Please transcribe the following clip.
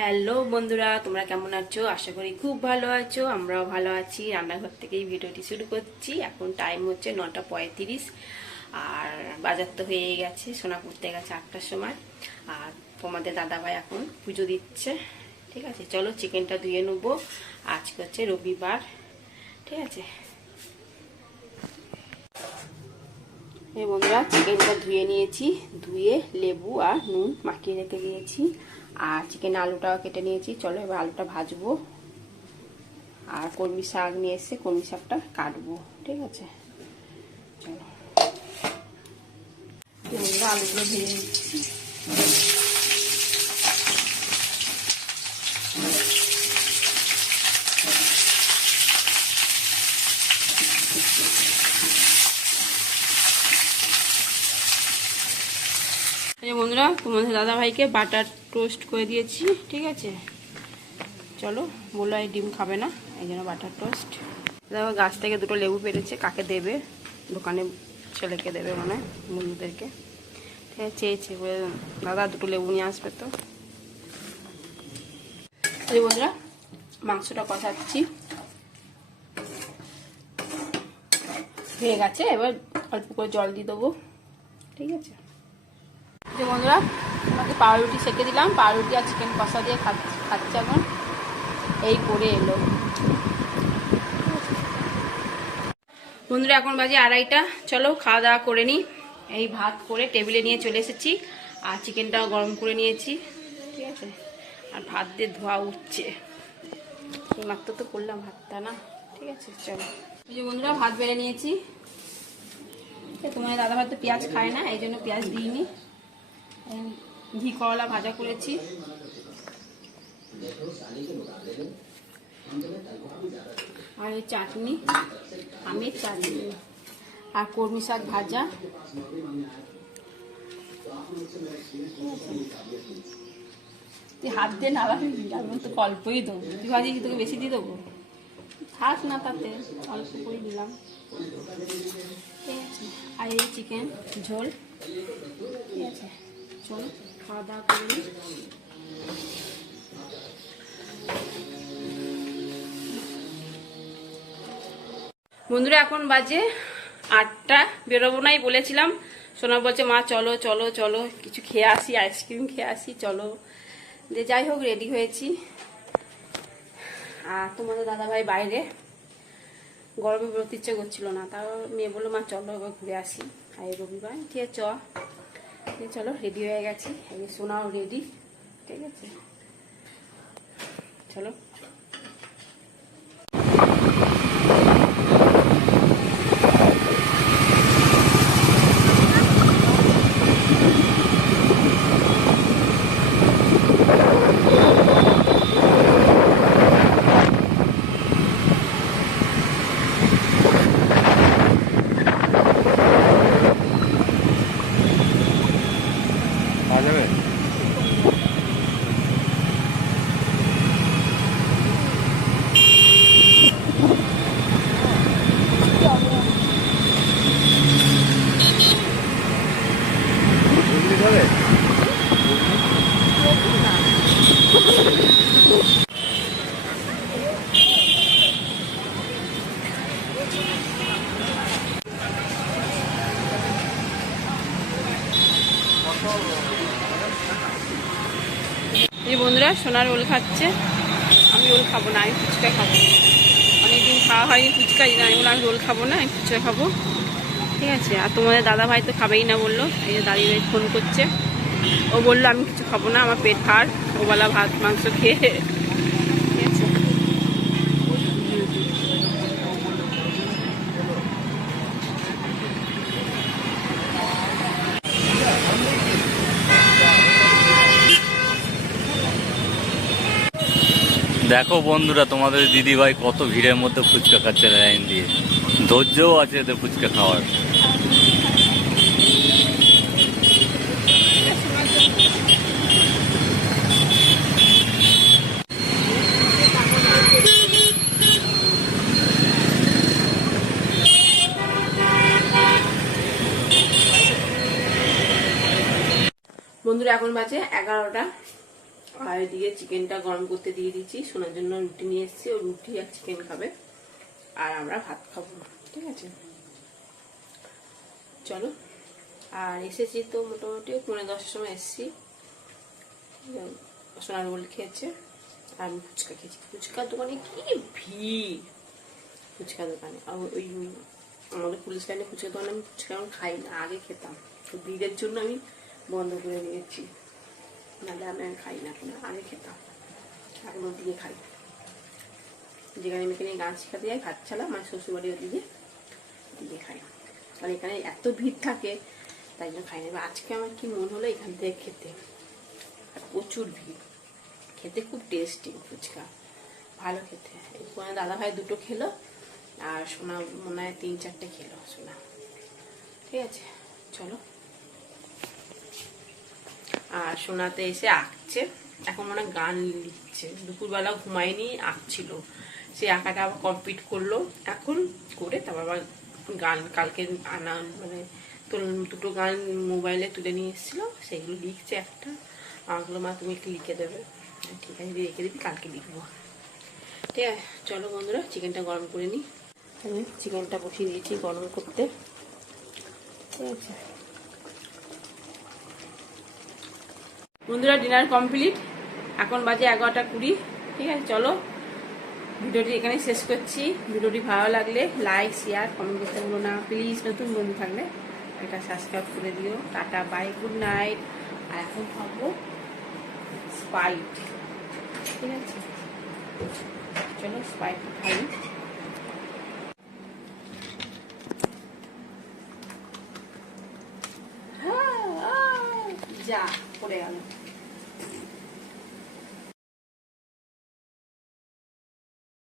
Hello বন্ধুরা, তোমরা কেমন আছো? আশা করি খুব ভালো আছো। আমরাও ভালো আছি। রান্নাঘর থেকেই ভিডিওটি শুরু করছি। এখন টাইম হচ্ছে 9:35। আর বাজার তো হয়ে গেছে, সোনা পড়তে গেছে 8টার সময়। আর তোমাদের দাদাভাই এখন পুজো দিচ্ছে। ঠিক আছে, চলো চিকেনটা ধুয়ে নেবো। আজকে হচ্ছে রবিবার। ঠিক আছে, এই বন্ধুরা চিকেনটা ধুয়ে নিয়েছি। ধুয়ে লেবু আর নুন মাখিয়ে রেখে দিয়েছি। আর চিকেন আলুটাও কেটে নিয়েছি। চলো এবার আলুটা ভাজবো। আর কলমি শাক নিয়ে এসে কলমি শাকটা কাটবো। ঠিক আছে, চলো আলুগুলো ভেজে নিচ্ছি। বন্ধুরা, তোমাদের দাদা ভাইকে বাটার টোস্ট করে দিয়েছি। ঠিক আছে, চলো। বললো এই ডিম খাবে না, এই জন্য বাটার টোস্ট। দেখো গাছ থেকে দুটো লেবু পেরেছে। কাকে দেবে? দোকানে ছেলেকে দেবে মানে, বন্ধুদেরকে। ঠিক আছে, চেয়েছে দাদা দুটো লেবু নিয়ে আসবে। তো এই বন্ধুরা, মাংসটা কষাচ্ছি। হয়ে গেছে, এবার অল্প করে জল দিয়ে দেবো। ঠিক আছে, যে বন্ধুরা আমাকে পাউরুটি সেঁকে দিলাম। পাউরুটি আর চিকেন কষা দিয়ে খাচ্ছে এখন। এই করে এলো বন্ধুরা, এখন বাজে 2:30। চলো খাওয়া দাওয়া করে নিই। এই ভাত করে টেবিলে নিয়ে চলে এসেছি। আর চিকেনটাও গরম করে নিয়েছি। ঠিক আছে, আর ভাত দিয়ে ধোয়া উঠছে। এইমাত্র তো করলাম ভাতটা না। ঠিক আছে, চলো। এই যে বন্ধুরা, ভাত বেড়ে নিয়েছি। তোমার দাদা ভাই তো পেঁয়াজ খায় না, এই জন্য পেঁয়াজ দিইনি। ঘি করলা ভাজা করেছি। আর এই চাটনি, আমের চাটনি, আর কলমি শাক ভাজা। তুই হাত দিয়ে নাড়াবি, আমি তো অল্পই দেবো। তুই ভাজি তোকে বেশি দিয়ে দেবো? খাস না, তাতে অল্প করে দিলাম। ঠিক আছে, আর এই চিকেন ঝোল। ঠিক আছে, চলো খাওয়া দাওয়া করে নিই। বন্ধুরা, এখন বাজে 8টা। বেরোবো নাই বলেছিলাম। সোনা বলছে মা চলো চলো চলো কিছু খেয়ে আসি, আইসক্রিম খেয়ে আসি, চলো। যে যাই হোক, রেডি হয়েছি। আর তোমাদের দাদাভাই বাইরে, গরমে বেরোতে ইচ্ছে করছিল না। তাও মেয়ে বললো মা চলো এবার ঘুরে আসি, আর রবিবার। ঠিক আছে চলো, রেডি হয়ে গেছি। এই সোনাও রেডি। ঠিক আছে, চলো। এই বন্ধুরা, সোনা রোল খাচ্ছে। আমি রোল খাবো না, আমি ফুচকা খাবো। অনেকদিন খাওয়া হয়নি ফুচকা, আমি বললাম আমি রোল খাবো না, আমি ফুচকা খাবো। ঠিক আছে, আর তোমাদের দাদা ভাই তো খাবেই না বললো। এই যে দাদি ভাই ফোন করছে। ও বললো আমি কিছু খাবো না, আমার পেট ভার। ওবেলা ভাত মাংস খেয়ে। ঠিক আছে, দেখো বন্ধুরা, তোমাদের দিদিভাই কত ভিড়ের মধ্যে ফুচকা খাচ্ছে লাইন দিয়ে। ধৈর্যও আছে এদের ফুচকা খাওয়ার। বন্ধুরা এখন বাজে 11টা। আর এদিকে চিকেনটা গরম করতে দিয়ে দিচ্ছি। শোনার জন্য রুটি নিয়ে এসেছি, ও রুটি আর চিকেন খাবে, আর আমরা ভাত খাবো। ঠিক আছে, চলো। আর এসেছি তো মোটামুটি 9:30 সময় এসেছি। সোনার রোল খেয়েছে আর আমি ফুচকা খেয়েছি। ফুচকার দোকানে কি ভিড়! ফুচকা দোকানে আর ওই আমাদের পুলিশ লাইনে ফুচকা দোকানে আমি ফুচকা এখন খাই না, আগে খেতাম। তো ভিড়ের জন্য আমি বন্ধ করে দিয়েছি, নাহলে আমি খাই না এখন, আগে খেতাম, এখন ওদিকে খাই। যেখানে আমি এখানে গান শেখাতে যাই ভাত ছাড়া, আমার শ্বশুরবাড়ি ওদিকে দিয়ে খাই। কারণ এখানে এত ভিড় থাকে, তাই জন্য খাই না। এবার আজকে আমার কি মন হলো এখান থেকে খেতে, আর প্রচুর ভিড়, খেতে খুব টেস্টি ফুচকা, ভালো খেতে। এখানে দাদা ভাই 2টো খেলো, আর সোনা মনে হয় 3-4টে খেলো সোনা। ঠিক আছে, চলো। আর সোনাতে এসে আঁকছে, এখন মনে হয় গান লিখছে। দুপুরবেলা ঘুমায়নি, আঁকছিল, সেই আঁকাটা আবার কমপ্লিট করলো এখন, করে তারপর আবার গান কালকে আনা মানে 2টো গান মোবাইলে তুলে নিয়ে এসেছিলো, সেগুলো লিখছে। একটা আমাগুলো মা তুমি একটু লিখে দেবে। ঠিক আছে, রেখে দিবি, কালকে লিখবো। ঠিক আছে, চলো বন্ধুরা, চিকেনটা গরম করে নিই। আমি চিকেনটা বসিয়ে দিয়েছি গরম করতে। ঠিক আছে বন্ধুরা, ডিনার কমপ্লিট, এখন বাজে 11:20। ঠিক আছে, চলো ভিডিওটি এখানে শেষ করছি। ভিডিওটি ভালো লাগলে লাইক, শেয়ার, কমেন্ট করতে ভুলো না প্লিজ। নতুন বন্ধু থাকলে এটা সাবস্ক্রাইব করে দিও। Tata, bye, good night. আর এখন খাবো স্প্রাইট। ঠিক আছে, চলো স্প্রাইট খাই। যা পড়ে গেল।